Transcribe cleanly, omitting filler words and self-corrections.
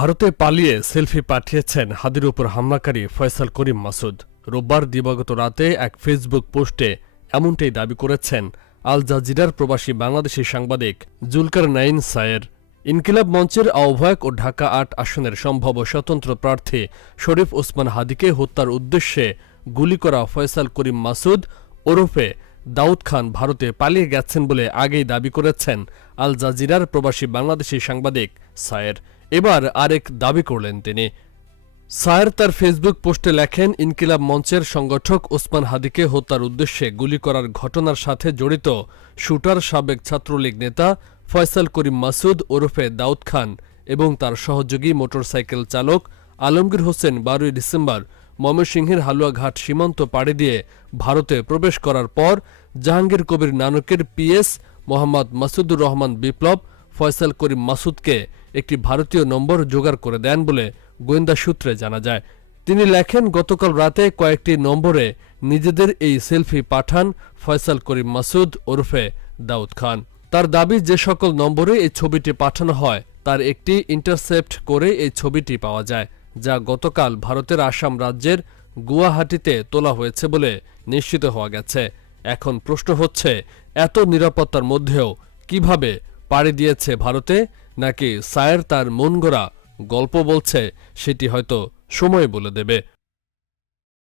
ভারতে পালিয়ে সেলফি পাঠিয়েছেন হাদির উপর হামলাকারী ফয়সাল করিম মাসুদ। রোববার দিবাগত রাতে এক ফেসবুক পোস্টে এমনটাই দাবি করেছেন আল জাজিরার প্রবাসী বাংলাদেশি সাংবাদিক জুলকারনাইন সায়ের। ইনকিলাব মঞ্চের আহ্বায়ক ও ঢাকা ৮ আসনের সম্ভাব্য স্বতন্ত্র প্রার্থী শরীফ ওসমান হাদিকে হত্যার উদ্দেশ্যে গুলি করা ফয়সাল করিম মাসুদ ওরফে দাউদ খান ভারতে পালিয়ে গেছেন বলে আগেই দাবি করেছেন আল জাজিরার প্রবাসী বাংলাদেশি সাংবাদিক সায়ের। এবার আরেক দাবি করলেন তিনি। সায়ের তার ফেসবুক পোস্টে লেখেন, ইনকিলাব মঞ্চের সংগঠক ওসমান হাদিকে হত্যার উদ্দেশ্যে গুলি করার ঘটনার সাথে জড়িত শুটার সাবেক ছাত্রলীগ নেতা ফয়সাল করিম মাসুদ ওরফে দাউদ খান এবং তার সহযোগী মোটরসাইকেল চালক আলমগীর হোসেন ১২ ডিসেম্বর ময়মনসিংহের হালুয়াঘাট সীমান্ত পাড়ি দিয়ে ভারতে প্রবেশ করার পর জাহাঙ্গীর কবির নানকের পিএস মোহাম্মদ মাসুদুর রহমান বিপ্লব ফয়সাল করিম মাসুদকে একটি ভারতীয় নম্বর জোগাড় করে দেন বলে গোয়েন্দা সূত্রে জানা যায়। তিনি লেখেন, গতকাল রাতে কয়েকটি নম্বরে নিজেদের এই সেলফি পাঠান ফয়সাল করিম মাসুদ ওরফে দাউদ খান। তার দাবি, যে সকল নম্বরে এই ছবিটি পাঠানো হয় তার একটি ইন্টারসেপ্ট করে এই ছবিটি পাওয়া যায়, যা গতকাল ভারতের আসাম রাজ্যের গুয়াহাটিতে তোলা হয়েছে বলে নিশ্চিত হওয়া গেছে। এখন প্রশ্ন হচ্ছে, এত নিরাপত্তার মধ্যেও কিভাবে পাড়ি দিয়েছে ভারতে? নাকি সায়ের তার মনগড়া গল্প বলছে? সেটি হয়তো সময় বলে দেবে।